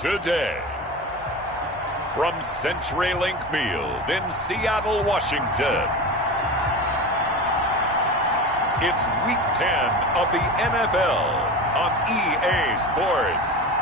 today. From CenturyLink Field in Seattle, Washington, it's Week 10 of the NFL on EA Sports.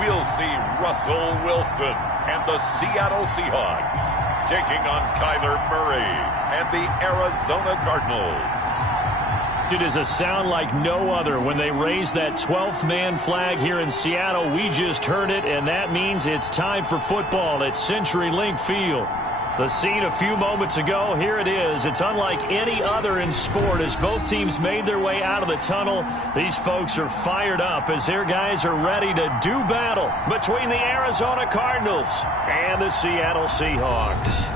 We'll see Russell Wilson and the Seattle Seahawks taking on Kyler Murray and the Arizona Cardinals. It is a sound like no other when they raise that 12th man flag here in Seattle. We just heard it, and that means it's time for football at CenturyLink Field. The scene a few moments ago, here it is. It's unlike any other in sport as both teams made their way out of the tunnel. These folks are fired up as their guys are ready to do battle between the Arizona Cardinals and the Seattle Seahawks.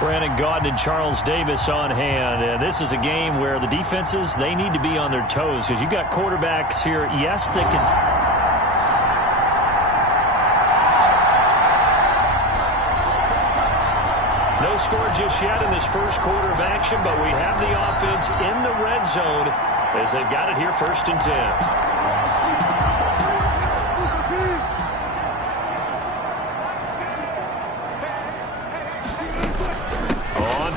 Brandon Gaudin and Charles Davis on hand. And this is a game where the defenses, they need to be on their toes because you've got quarterbacks here, yes, that can... No score just yet in this first quarter of action, but we have the offense in the red zone as they've got it here 1st and 10.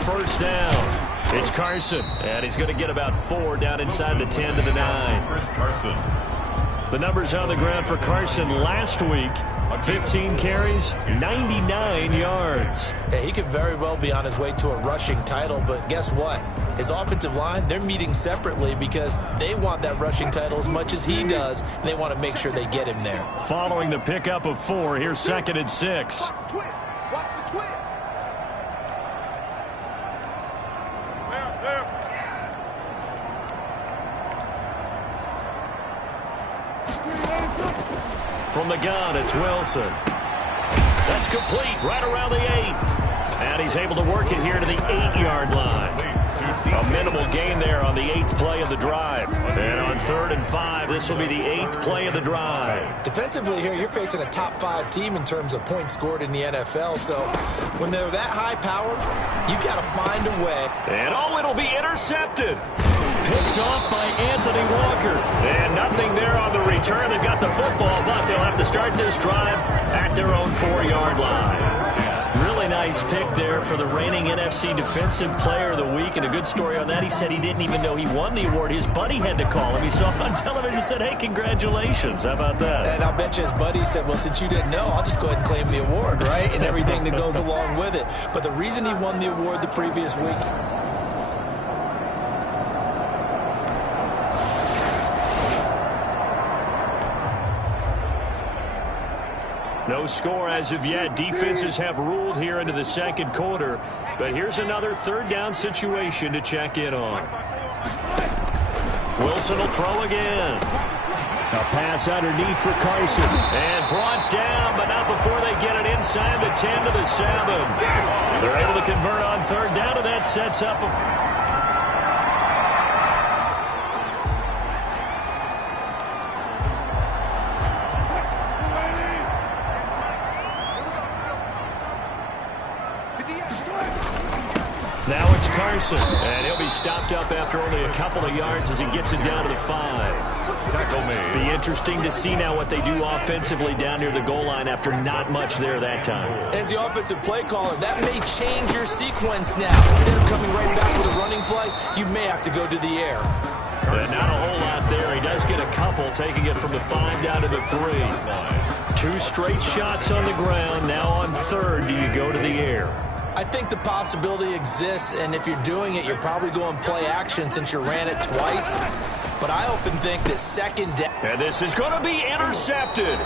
First down. It's Carson, and he's going to get about 4 down inside the 10 to the 9. Carson. The numbers on the ground for Carson last week. 15 carries, 99 yards. Yeah, he could very well be on his way to a rushing title, but guess what? His offensive line, they're meeting separately because they want that rushing title as much as he does, and they want to make sure they get him there. Following the pickup of 4, here's 2nd and 6. Watch the twist. From the gun, it's Wilson. That's complete right around the 8. And he's able to work it here to the 8-yard line. A minimal gain there on the 8th play of the drive. And on 3rd and 5, this will be the 8th play of the drive. Defensively here, you're facing a top 5 team in terms of points scored in the NFL. So when they're that high powered, you've got to find a way. And it'll be intercepted. Picked off by Anthony Walker. And nothing there on the return. They've got the football, but they'll have to start this drive at their own 4-yard line. Really nice pick there for the reigning NFC Defensive Player of the Week. And a good story on that, he said he didn't even know he won the award. His buddy had to call him. He saw him on television and said, hey, congratulations. How about that? And I'll bet you his buddy said, well, since you didn't know, I'll just go ahead and claim the award, right? And everything that goes along with it. But the reason he won the award the previous week... No score as of yet. Defenses have ruled here into the 2nd quarter. But here's another 3rd down situation to check in on. Wilson will throw again. A pass underneath for Carson. And brought down, but not before they get it inside the 10 to the 7. They're able to convert on 3rd down, and that sets up a... Now it's Carson, and he'll be stopped up after only a couple of yards as he gets it down to the 5. Be interesting to see now what they do offensively down near the goal line after not much there that time. As the offensive play caller, that may change your sequence now. Instead of coming right back with a running play, you may have to go to the air. Not a whole lot there. He does get a couple, taking it from the 5 down to the 3. 2 straight shots on the ground. Now on 3rd, do you go to the air? I think the possibility exists, and if you're doing it, you're probably going play action since you ran it twice. But I often think that 2nd down... And this is going to be intercepted.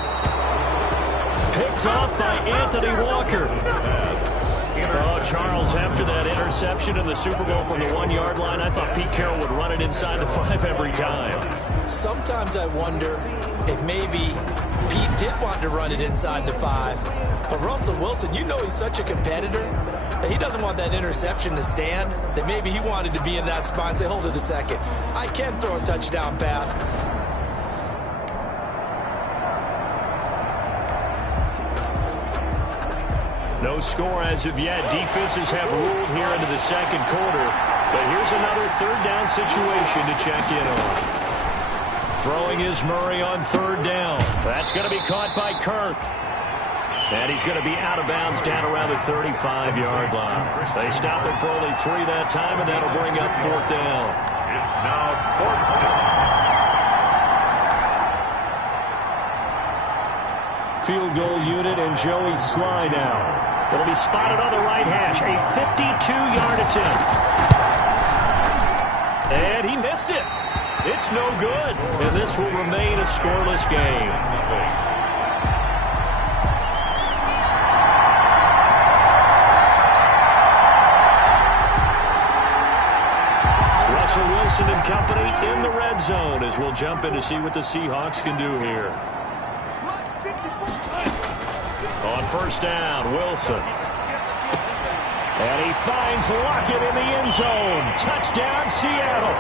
Picked off by Anthony Walker. Oh, Charles, after that interception in the Super Bowl from the 1-yard line, I thought Pete Carroll would run it inside the 5 every time. Sometimes I wonder if maybe Pete did want to run it inside the 5. But Russell Wilson, you know he's such a competitor that he doesn't want that interception to stand, that maybe he wanted to be in that spot and say, hold it a second, I can throw a touchdown pass. No score as of yet. Defenses have ruled here into the second quarter. But here's another third down situation to check in on. Throwing is Murray on third down. That's going to be caught by Kirk. And he's going to be out of bounds down around the 35-yard line. They stop him for only 3 that time, and that'll bring up fourth down. It's now fourth down. Field goal unit and Joey Sly now. It'll be spotted on the right hash. A 52-yard attempt. And he missed it. It's no good. And this will remain a scoreless game. Russell Wilson and company in the red zone as we'll jump in to see what the Seahawks can do here. On first down, Wilson. And he finds Lockett in the end zone. Touchdown, Seattle.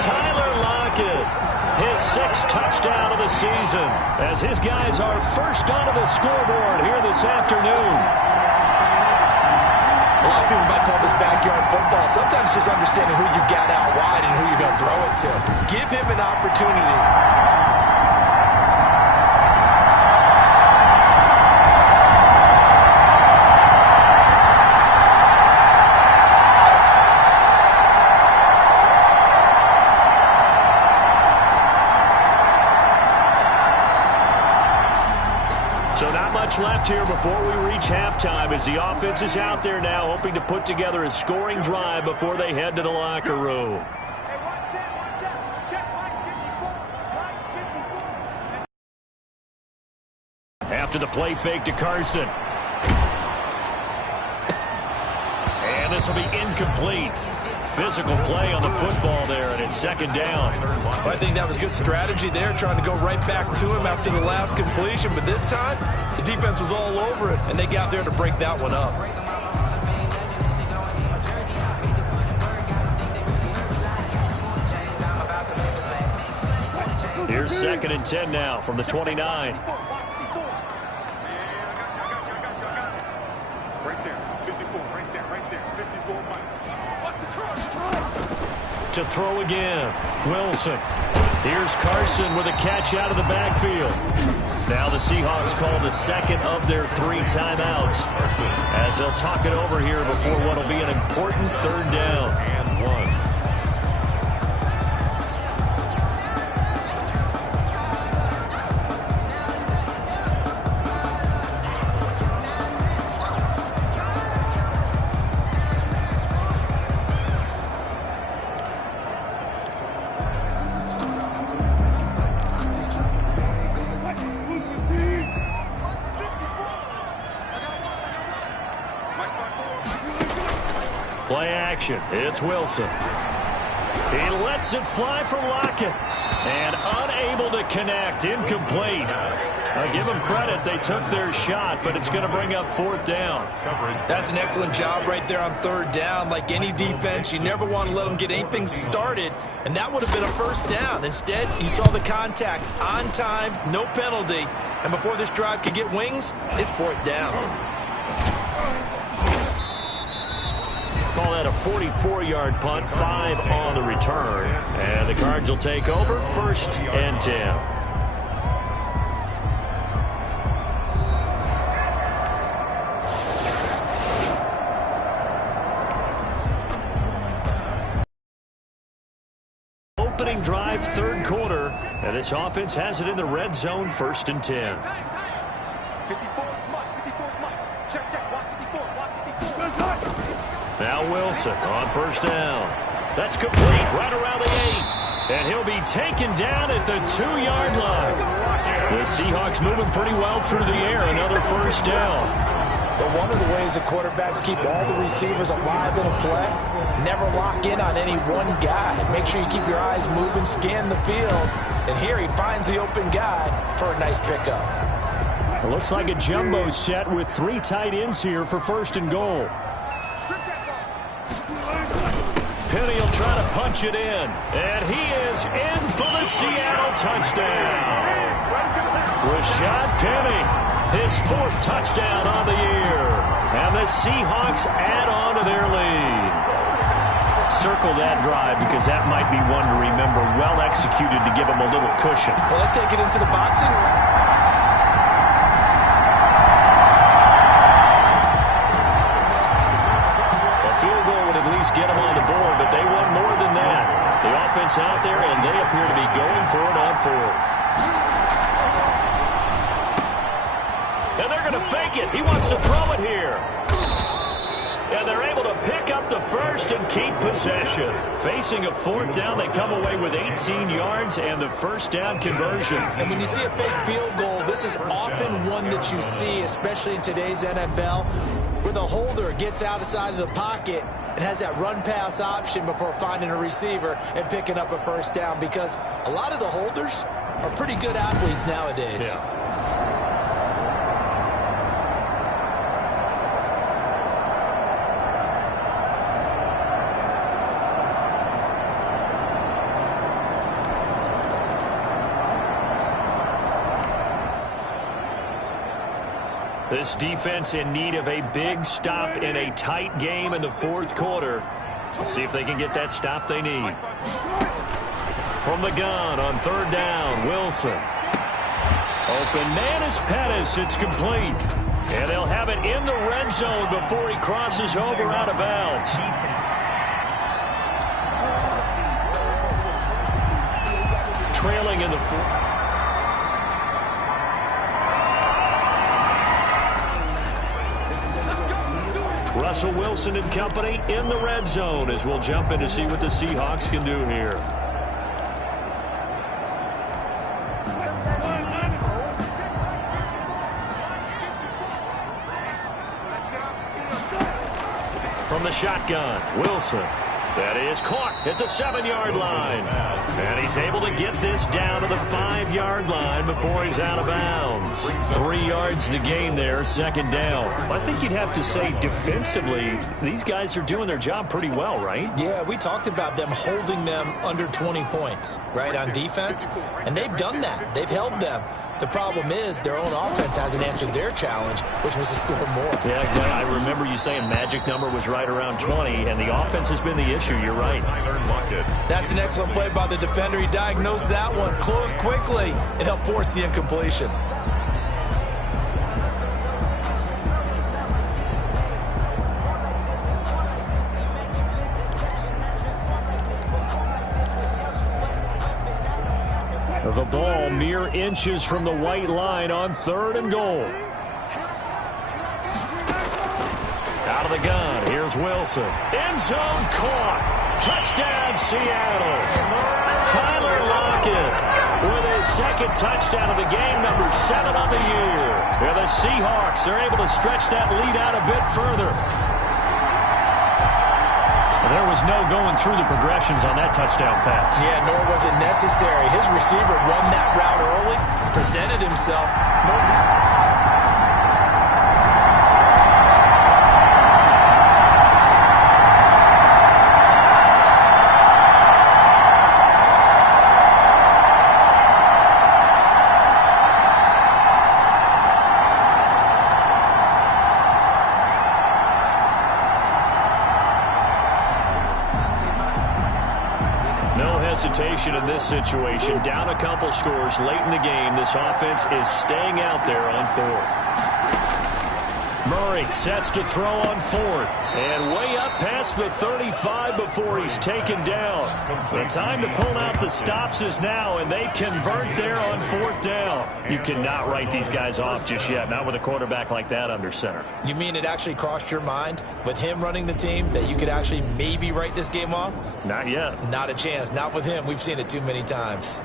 Tyler Lockett, his 6th touchdown of the season, as his guys are first onto the scoreboard here this afternoon. A lot of people might call this backyard football. Sometimes just understanding who you've got out wide and who you're going to throw it to. Give him an opportunity. So not much left here before we reach halftime as the offense is out there now hoping to put together a scoring drive before they head to the locker room. After the play fake to Carson. And this will be incomplete. Physical play on the football there, and it's second down. Well, I think that was good strategy there, trying to go right back to him after the last completion. But this time, the defense was all over it, and they got there to break that one up. Here's 2nd and 10 now from the 29. To throw again. Wilson. Here's Carson with a catch out of the backfield. Now the Seahawks call the 2nd of their 3 timeouts as they'll talk it over here before what will be an important 3rd down. And 1. Play action. It's Wilson. He lets it fly from Lockett. And unable to connect. Incomplete. I give them credit. They took their shot, but it's going to bring up 4th down. That's an excellent job right there on 3rd down. Like any defense, you never want to let them get anything started, and that would have been a 1st down. Instead, you saw the contact on time, no penalty, and before this drive could get wings, it's 4th down. Call that a 44-yard punt, 5 on the return. And the Cards will take over 1st and 10. Opening drive, 3rd quarter. And this offense has it in the red zone, 1st and 10. Now Wilson on 1st down. That's complete right around the 8. And he'll be taken down at the 2-yard line. The Seahawks moving pretty well through the air. Another 1st down. But one of the ways the quarterbacks keep all the receivers alive in a play, never lock in on any one guy. Make sure you keep your eyes moving, scan the field. And here he finds the open guy for a nice pickup. It looks like a jumbo set with 3 tight ends here for 1st and goal. Penny will try to punch it in. And he is in for the Seattle touchdown. Rashad Penny, his 4th touchdown on the year. And the Seahawks add on to their lead. Circle that drive because that might be one to remember. Well executed to give him a little cushion. Well, let's take it into the boxing ring. Get them on the board, but they want more than that. The offense out there, and they appear to be going for it on 4th. And they're going to fake it. He wants to throw it here. And they're able to pick up the 1st and keep possession. Facing a 4th down, they come away with 18 yards and the 1st down conversion. And when you see a fake field goal, this is often one that you see, especially in today's NFL, where the holder gets outside of the pocket and has that run-pass option before finding a receiver and picking up a 1st down, because a lot of the holders are pretty good athletes nowadays. Yeah. This defense in need of a big stop in a tight game in the 4th quarter. Let's see if they can get that stop they need. From the gun on 3rd down, Wilson. Open man is Pettis. It's complete. And they'll have it in the red zone before he crosses over out of bounds. Trailing in the 4th. Russell Wilson and company in the red zone as we'll jump in to see what the Seahawks can do here. From the shotgun, Wilson. That is caught at the 7-yard line. And he's able to get this down to the 5-yard line before he's out of bounds. 3 yards to the gain there, 2nd down. I think you'd have to say defensively, these guys are doing their job pretty well, right? Yeah, we talked about them holding them under 20 points, right, on defense. And they've done that. They've held them. The problem is their own offense hasn't answered their challenge, which was to score more. Yeah, exactly. I remember you saying magic number was right around 20, and the offense has been the issue. You're right. That's an excellent play by the defender. He diagnosed that one, closed quickly, and helped force the incompletion. The ball mere inches from the white line on 3rd and goal. Out of the gun, here's Wilson. End zone caught. Touchdown, Seattle. Tyler Lockett with his 2nd touchdown of the game, number 7 on the year. And the Seahawks are able to stretch that lead out a bit further. There was no going through the progressions on that touchdown pass. Yeah, nor was it necessary. His receiver won that route early, presented himself. Hesitation in this situation. Down a couple scores late in the game. This offense is staying out there on 4th. Murray sets to throw on 4th. And way up past the 35 before he's taken down. The time to pull out the stops is now, and they convert there on 4th down. You cannot write these guys off just yet, not with a quarterback like that under center. You mean it actually crossed your mind with him running the team that you could actually maybe write this game off? Not yet. Not a chance. Not with him. We've seen it too many times.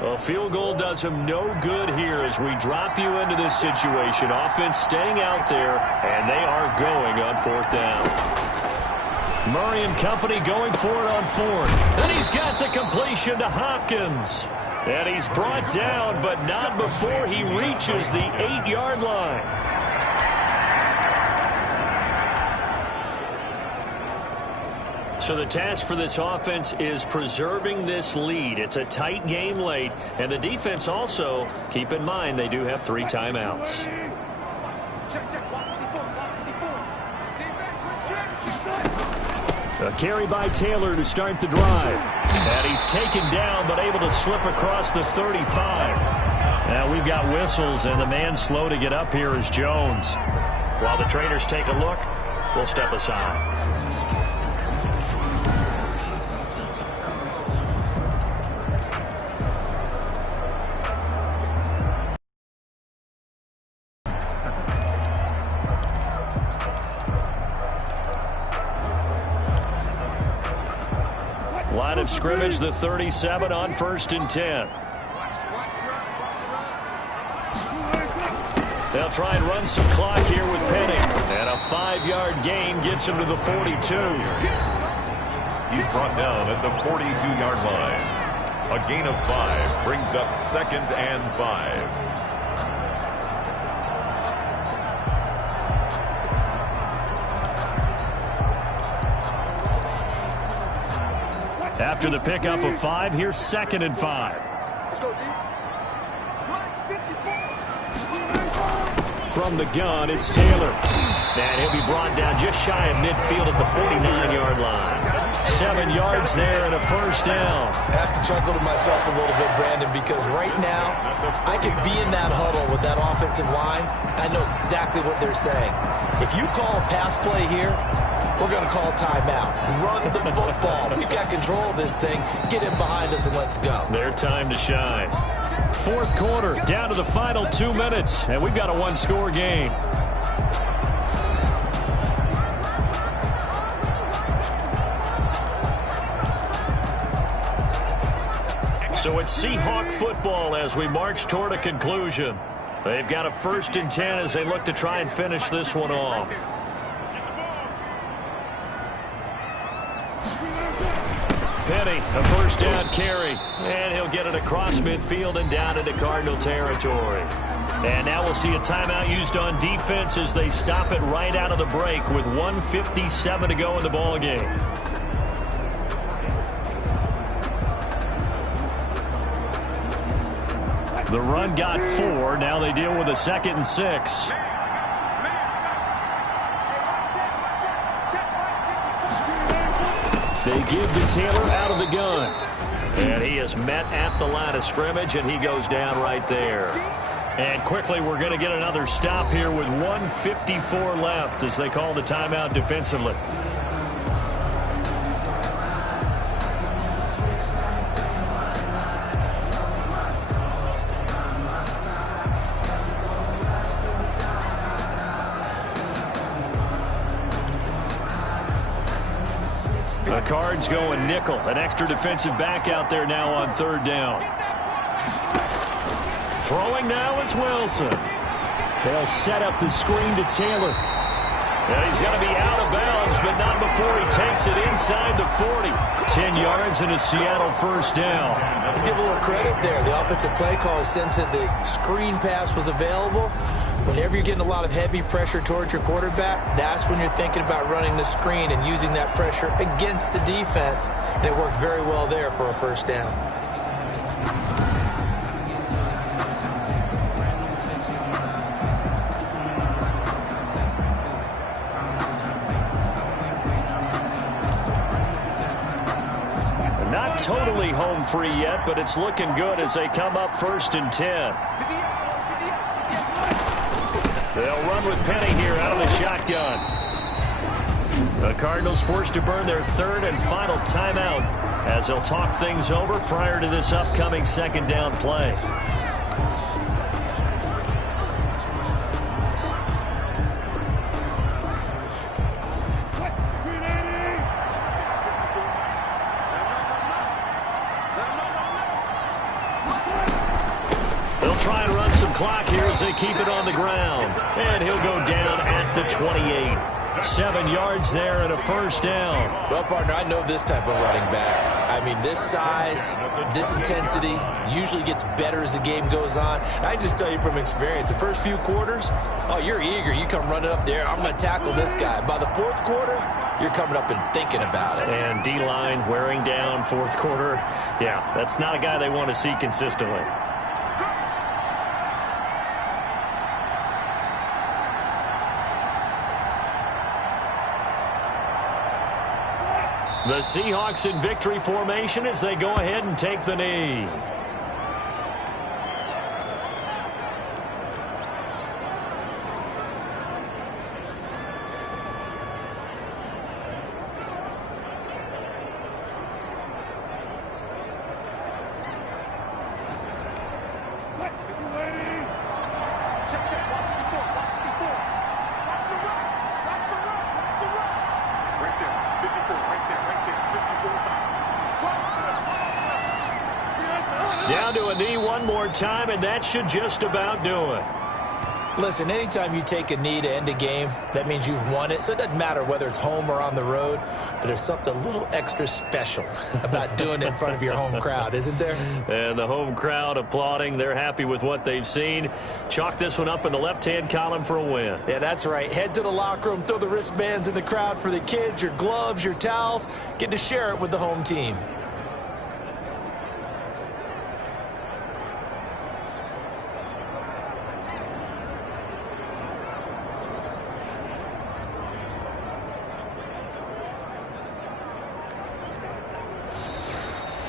A field goal does him no good here as we drop you into this situation. Offense staying out there, and they are going on 4th down. Murray and company going for it on 4th. And he's got the completion to Hopkins. And he's brought down, but not before he reaches the 8-yard line. So the task for this offense is preserving this lead. It's a tight game late, and the defense also, keep in mind, they do have 3 timeouts. A carry by Taylor to start the drive. And he's taken down, but able to slip across the 35. Now we've got whistles, and the man slow to get up here is Jones. While the trainers take a look, we'll step aside. Line of scrimmage, the 37 on 1st and 10. They'll try and run some clock here with Penny. And a 5-yard gain gets him to the 42. He's brought down at the 42-yard line. A gain of 5 brings up 2nd and 5. After the pickup of 5, here's 2nd and 5. Let's go, D. From the gun, it's Taylor. And he'll be brought down just shy of midfield at the 49-yard line. 7 yards there and a 1st down. I have to chuckle to myself a little bit, Brandon, because right now I could be in that huddle with that offensive line. I know exactly what they're saying. If you call a pass play here, we're going to call timeout. Run the football. We've got control of this thing. Get in behind us and let's go. Their time to shine. 4th quarter, down to the final 2 minutes, and we've got a 1-score game. So it's Seahawk football as we march toward a conclusion. They've got a 1st and 10 as they look to try and finish this one off. Penny, a 1st down carry, and he'll get it across midfield and down into Cardinal territory. And now we'll see a timeout used on defense as they stop it right out of the break with 1:57 to go in the ball game. The run got 4. Now they deal with a 2nd and 6. They give to Taylor out of the gun. And he is met at the line of scrimmage, and he goes down right there. And quickly, we're going to get another stop here with 1:54 left as they call the timeout defensively. The Cards going nickel. An extra defensive back out there now on 3rd down. Throwing now is Wilson. They'll set up the screen to Taylor. And he's going to be out of bounds, but not before he takes it inside the 40. 10 yards and a Seattle 1st down. Let's give a little credit there. The offensive play call sensed that the screen pass was available. Whenever you're getting a lot of heavy pressure towards your quarterback, that's when you're thinking about running the screen and using that pressure against the defense. And it worked very well there for a 1st down. Not totally home free yet, but it's looking good as they come up 1st and 10. They'll run with Penny here out of the shotgun. The Cardinals forced to burn their 3rd and final timeout as they'll talk things over prior to this upcoming 2nd down play. as they keep it on the ground. And he'll go down at the 28. 7 yards there and a first down. Well, partner, I know this type of running back. I mean, this size, this intensity usually gets better as the game goes on. And I just tell you from experience, the first few quarters, oh, you're eager. You come running up there, I'm going to tackle this guy. By the fourth quarter, you're coming up and thinking about it. And D-line wearing down fourth quarter. Yeah, that's not a guy they want to see consistently. The Seahawks in victory formation as they go ahead and take the knee. Down to a knee one more time, and that should just about do it. Listen, anytime you take a knee to end a game, that means you've won it. So it doesn't matter whether it's home or on the road, but there's something a little extra special about doing it in front of your home crowd, isn't there? And the home crowd applauding. They're happy with what they've seen. Chalk this one up in the left-hand column for a win. Yeah, that's right. Head to the locker room, throw the wristbands in the crowd for the kids, your gloves, your towels. Get to share it with the home team.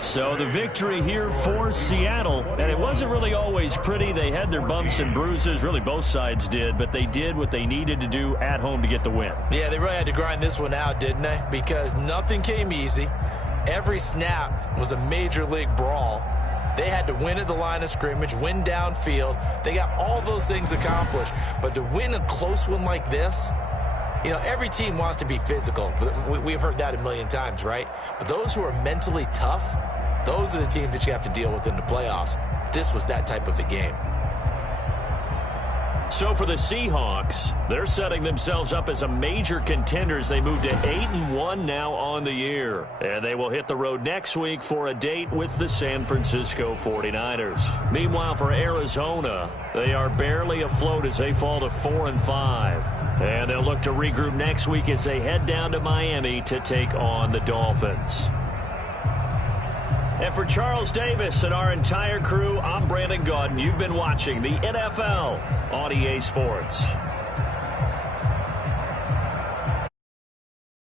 So the victory here for Seattle, and it wasn't really always pretty. They had their bumps and bruises, really both sides did, but they did what they needed to do at home to get the win. Yeah, they really had to grind this one out, didn't they? Because nothing came easy. Every snap was a major league brawl. They had to win at the line of scrimmage, win downfield. They got all those things accomplished. But to win a close one like this, you know, every team wants to be physical. We've heard that a million times, right? But those who are mentally tough, those are the teams that you have to deal with in the playoffs. This was that type of a game. So for the Seahawks, they're setting themselves up as a major contender as they move to 8-1 now on the year. And they will hit the road next week for a date with the San Francisco 49ers. Meanwhile, for Arizona, they are barely afloat as they fall to 4-5. And they'll look to regroup next week as they head down to Miami to take on the Dolphins. And for Charles Davis and our entire crew, I'm Brandon Gaudin. You've been watching the NFL on EA Sports.